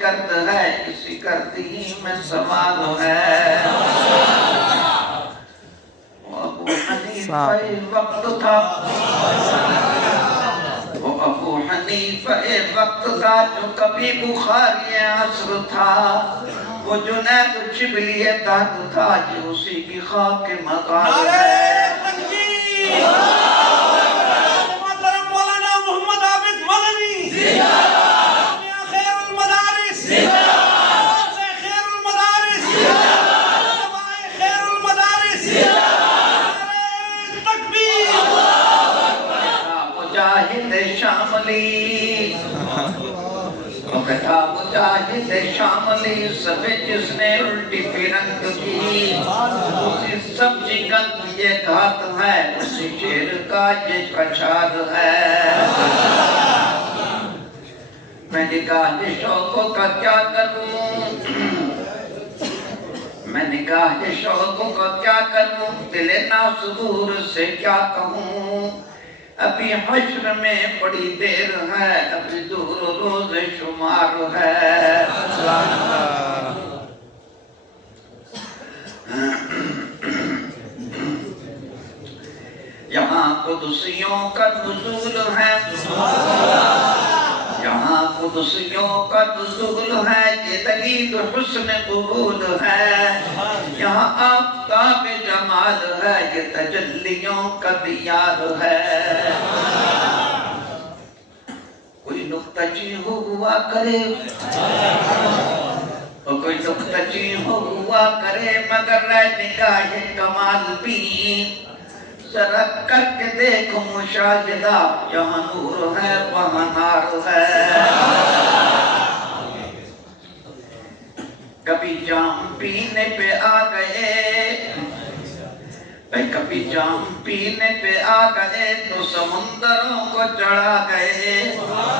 करत है, इसी करती में सवाल है। अबू हनीफा वक्त था, वो अबू हनीफा वक्त था जो कभी बुखारी असर था, वो जुनैद शिबली दहर था जो उसी की खाक मकान है। मुजाहिद शामली सब जिसने उल्टी फिरंग की, उसी सब्जी गंद ये घात है, उसी शेर का ये कछार है। मैंने कहा शौकों का क्या करूं, मैंने कहा शौकों का क्या करूं, दिले नासुरूर से क्या कहूं। अभी हश्र में बड़ी देर है, अभी दूर रोज शुमार है। यहाँ कुदसियों का नुज़ूल है, यहाँ कुदसियों का नुज़ूल है, ये दलील हुस्न क़बूल है। यहाँ आफ़ताब जमाल है, ये तजल्लियों का दियार है। कोई नुक्ताची हुआ करे, कोई नुक्ताची हुआ करे, मगर निगाह कमाल भी जरा करके देख मुशाहिदा, यहाँ नूर है वहाँ नार है। कभी जाम पीने पे आ गए, कभी जाम पीने पे आ गए तो समुंदरों को चढ़ा गए।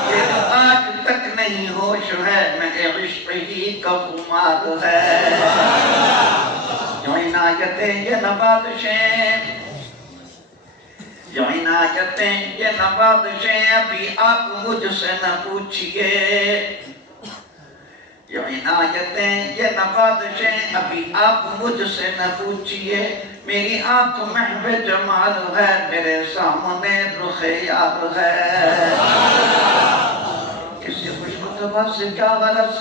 ये आज तक नहीं होश है, मैं इश्क़ ही का खुमार है। जो इनायतें ये नवाज़िशें, जो इनायतें ये नवाज़िशें, अभी आप मुझसे न पूछिए। जो इनायतें ये नवाज़िशें, अभी आप मुझसे न पूछिए। मेरी आँख महवे जमाल है, मेरे सामने रुखे यार है। किसी खुशबुतबा से क्या गरज,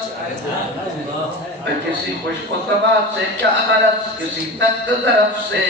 किसी खुशबुतबा से क्या गरज, किसी तंग तरफ से